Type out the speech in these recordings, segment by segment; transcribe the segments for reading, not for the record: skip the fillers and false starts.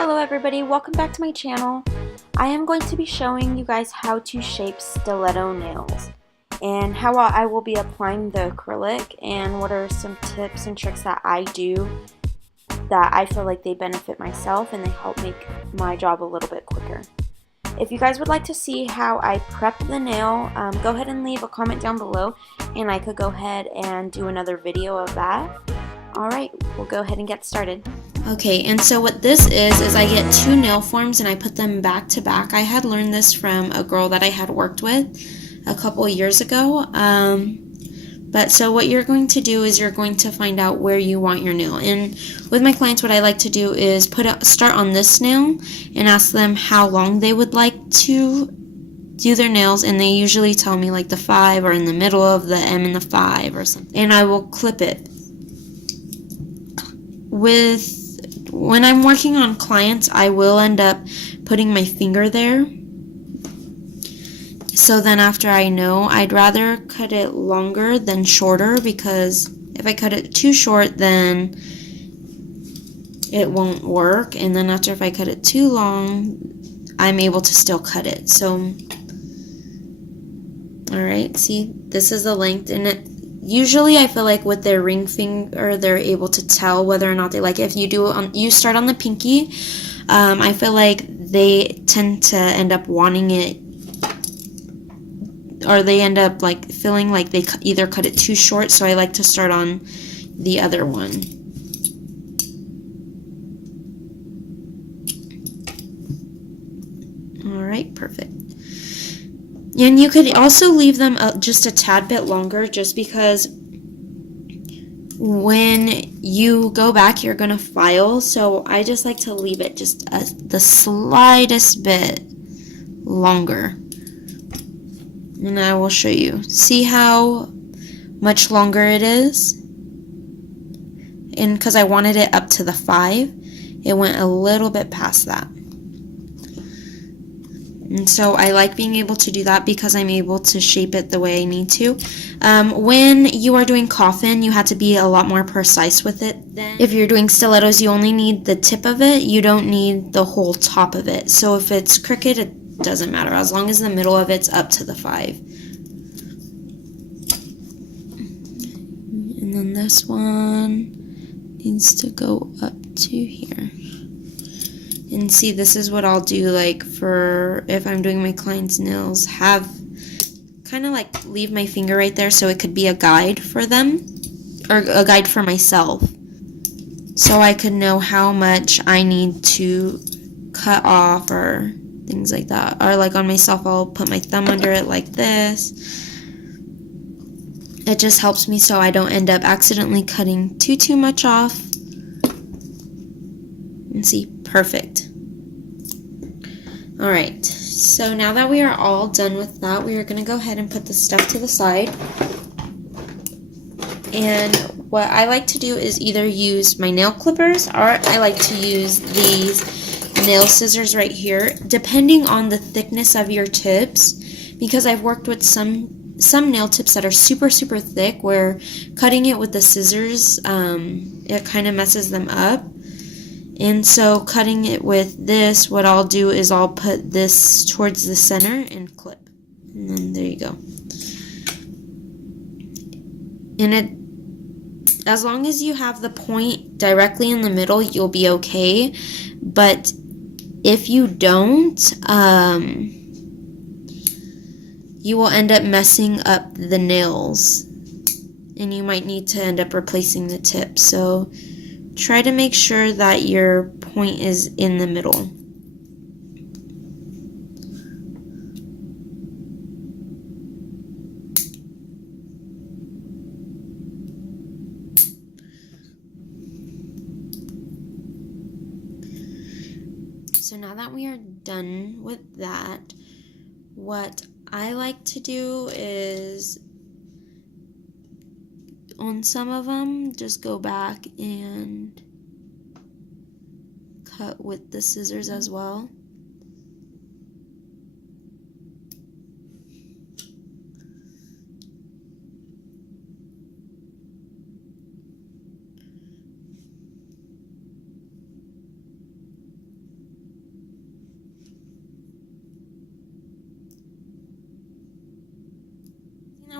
Hello everybody, welcome back to my channel. I am going to be showing you guys how to shape stiletto nails and how I will be applying the acrylic and what are some tips and tricks that I do that I feel like they benefit myself and they help make my job a little bit quicker. If you guys would like to see how I prep the nail, go ahead and leave a comment down below and I could go ahead and do another video of that. Alright, we'll go ahead and get started. Okay, and so what this is I get two nail forms and I put them back to back. I had learned this from a girl that I had worked with a couple years ago. But so what you're going to do is you're going to find out where you want your nail. And with my clients, what I like to do is start on this nail and ask them how long they would like to do their nails, and they usually tell me like the 5 or in the middle of the M and the 5 or something. And I will clip it. When I'm working on clients, I will end up putting my finger there. So then after I know, I'd rather cut it longer than shorter, because if I cut it too short, then it won't work. And then after, if I cut it too long, I'm able to still cut it. So, alright, see, this is the length, and usually I feel like with their ring finger, they're able to tell whether or not they like it. If you start on the pinky, I feel like they tend to end up wanting it, or they end up like feeling like they either cut it too short, so I like to start on the other one. Alright, perfect. And you could also leave them just a tad bit longer, just because when you go back, you're going to file. So I just like to leave it just the slightest bit longer. And I will show you. See how much longer it is? And because I wanted it up to the 5, it went a little bit past that. And so I like being able to do that because I'm able to shape it the way I need to. When you are doing coffin, you have to be a lot more precise with it. Then if you're doing stilettos, you only need the tip of it. You don't need the whole top of it. So if it's crooked, it doesn't matter, as long as the middle of it's up to the 5. And then this one needs to go up to here. And see, this is what I'll do, like, for if I'm doing my client's nails, have kind of like leave my finger right there so it could be a guide for them, or a guide for myself, so I could know how much I need to cut off or things like that. Or like on myself, I'll put my thumb under it like this. It just helps me so I don't end up accidentally cutting too much off. And see, perfect. Alright, so now that we are all done with that, we are going to go ahead and put the stuff to the side. And what I like to do is either use my nail clippers, or I like to use these nail scissors right here, depending on the thickness of your tips, because I've worked with some nail tips that are super thick, where cutting it with the scissors, it kind of messes them up. And so cutting it with this, what I'll do is I'll put this towards the center and clip. And then there you go. And as long as you have the point directly in the middle, you'll be okay. But if you don't, you will end up messing up the nails. And you might need to end up replacing the tip. So try to make sure that your point is in the middle. So now that we are done with that, what I like to do is, on some of them, just go back and cut with the scissors as well.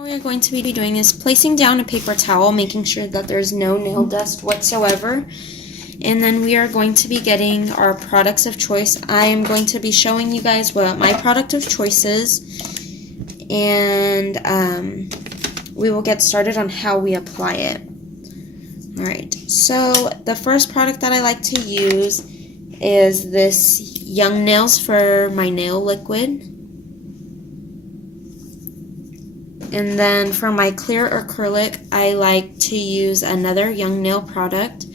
we are going to be doing is placing down a paper towel, making sure that there's no nail dust whatsoever. And then we are going to be getting our products of choice. I am going to be showing you guys what my product of choice is, and we will get started on how we apply it. Alright, so the first product that I like to use is this Young Nails for my nail liquid. And then for my clear acrylic, I like to use another Young Nail product.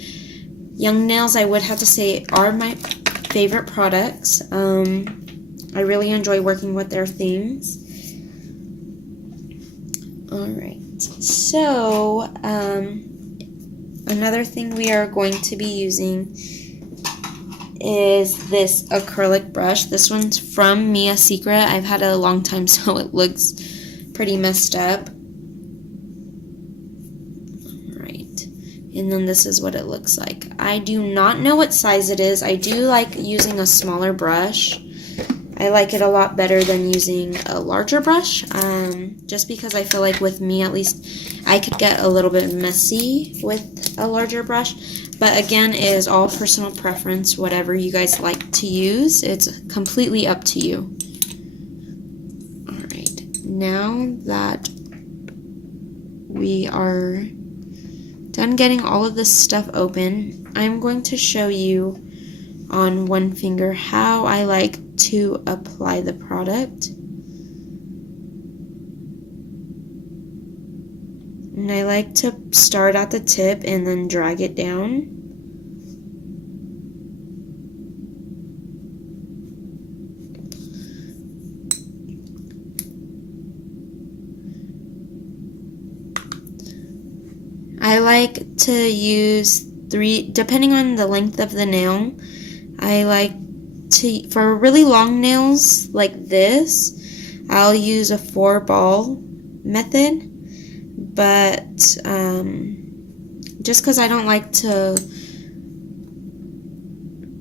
Young Nails, I would have to say, are my favorite products. I really enjoy working with their themes. Alright, so another thing we are going to be using is this acrylic brush. This one's from Mia Secret. I've had it a long time, so it looks pretty messed up. And then this is what it looks like. I do not know what size it is. I do like using a smaller brush. I like it a lot better than using a larger brush, just because I feel like with me at least I could get a little bit messy with a larger brush. But again, it is all personal preference. Whatever you guys like to use, it's completely up to you. Alright, now that we are done getting all of this stuff open, I'm going to show you on one finger how I like to apply the product. And I like to start at the tip and then drag it down. I like to use 3, depending on the length of the nail. I like to, for really long nails like this, I'll use a 4-ball method. But just because I don't like to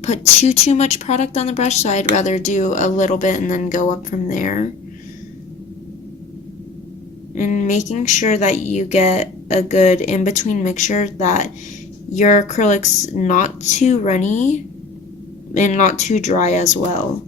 put too much product on the brush, so I'd rather do a little bit and then go up from there. And making sure that you get a good in-between mixture, that your acrylic's not too runny and not too dry as well.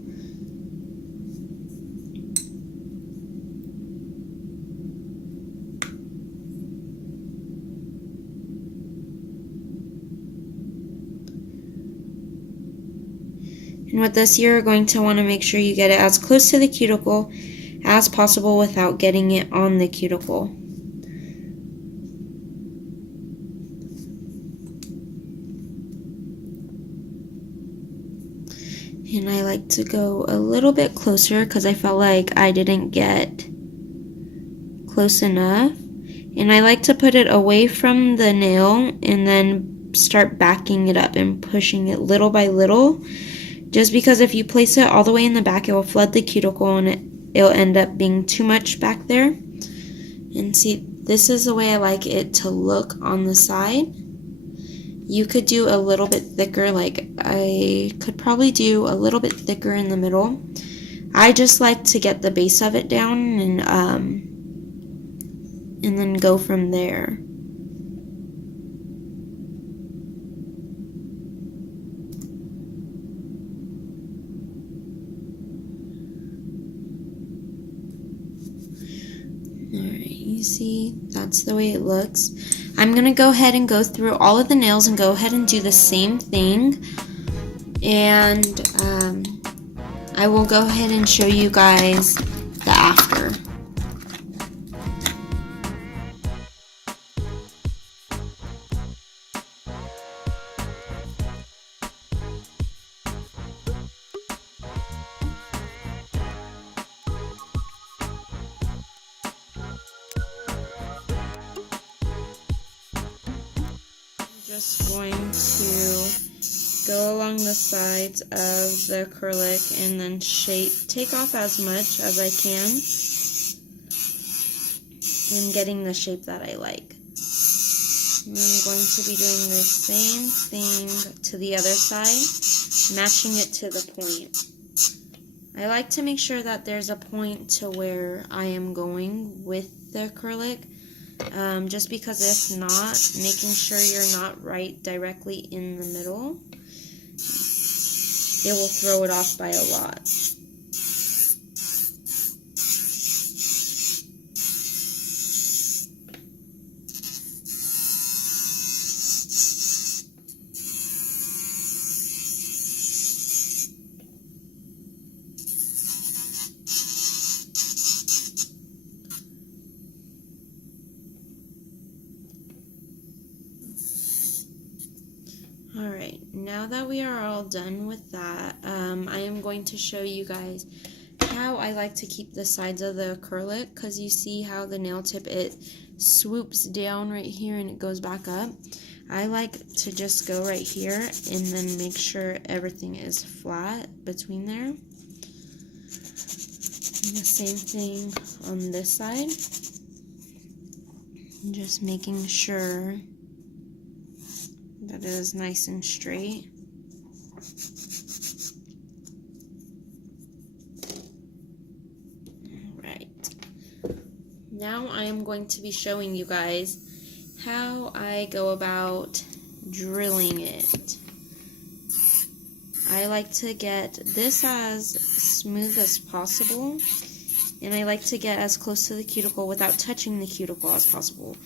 And with this, you're going to want to make sure you get it as close to the cuticle as possible without getting it on the cuticle. And I like to go a little bit closer because I felt like I didn't get close enough. And I like to put it away from the nail and then start backing it up and pushing it little by little. Just because if you place it all the way in the back, it will flood the cuticle and it'll end up being too much back there. And see, this is the way I like it to look on the side. You could do a little bit thicker, like I could probably do a little bit thicker in the middle. I just like to get the base of it down and then go from there. Alright, you see, that's the way it looks. I'm going to go ahead and go through all of the nails and go ahead and do the same thing. And I will go ahead and show you guys the after. Just going to go along the sides of the acrylic and then take off as much as I can and getting the shape that I like. And I'm going to be doing the same thing to the other side, matching it to the point. I like to make sure that there's a point to where I am going with the acrylic, just because if not, making sure you're not right directly in the middle, it will throw it off by a lot. Alright, now that we are all done with that, I am going to show you guys how I like to keep the sides of the acrylic, because you see how the nail tip, it swoops down right here and it goes back up. I like to just go right here and then make sure everything is flat between there. And the same thing on this side. Just making sure that it is nice and straight. Alright. Now I am going to be showing you guys how I go about drilling it. I like to get this as smooth as possible, and I like to get as close to the cuticle without touching the cuticle as possible.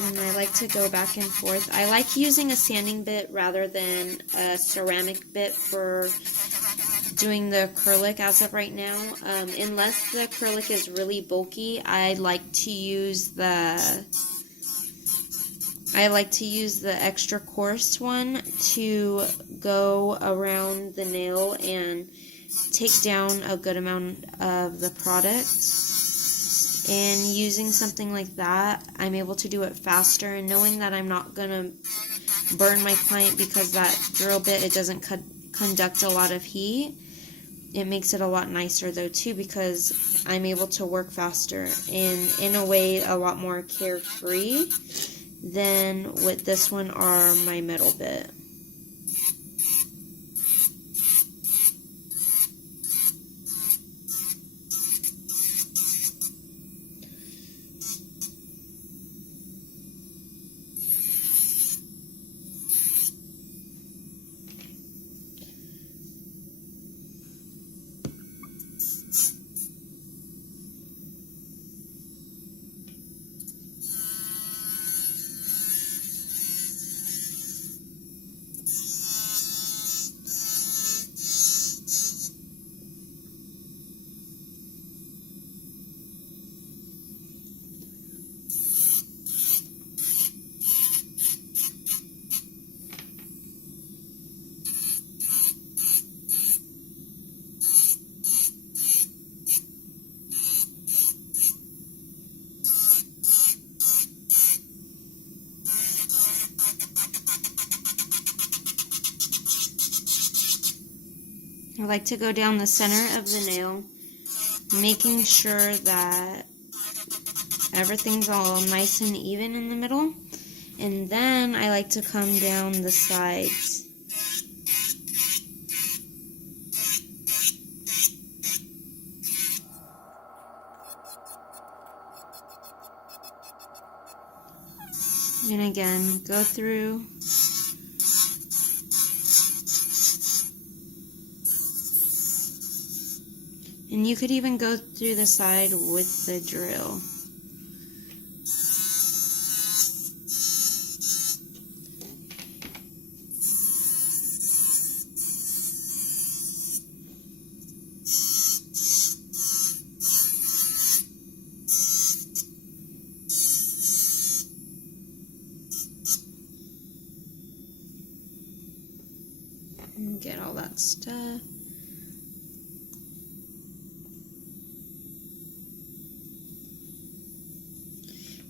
And I like to go back and forth. I like using a sanding bit rather than a ceramic bit for doing the acrylic as of right now. Unless the acrylic is really bulky, I like to use the extra coarse one to go around the nail and take down a good amount of the product. And using something like that, I'm able to do it faster, and knowing that I'm not going to burn my client because that drill bit, it doesn't conduct a lot of heat. It makes it a lot nicer though too, because I'm able to work faster and in a way a lot more carefree than with this one or my metal bit. I like to go down the center of the nail, making sure that everything's all nice and even in the middle. And then I like to come down the sides. And again, go through. And you could even go through the side with the drill. And get all that stuff.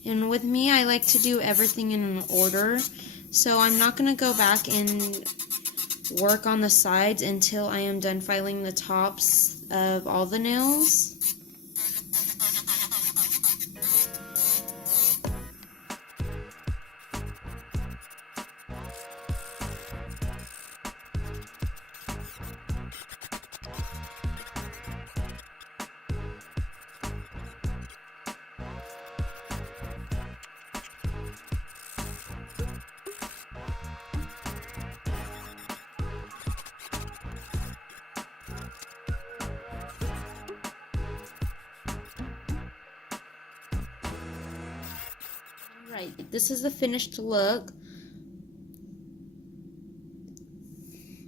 And with me, I like to do everything in an order. So I'm not going to go back and work on the sides until I am done filing the tops of all the nails. Alright, this is the finished look.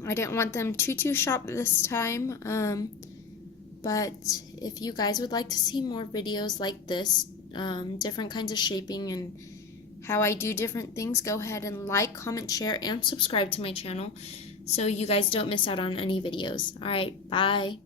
I didn't want them too sharp this time, but if you guys would like to see more videos like this, different kinds of shaping and how I do different things, go ahead and like, comment, share, and subscribe to my channel so you guys don't miss out on any videos. Alright, bye.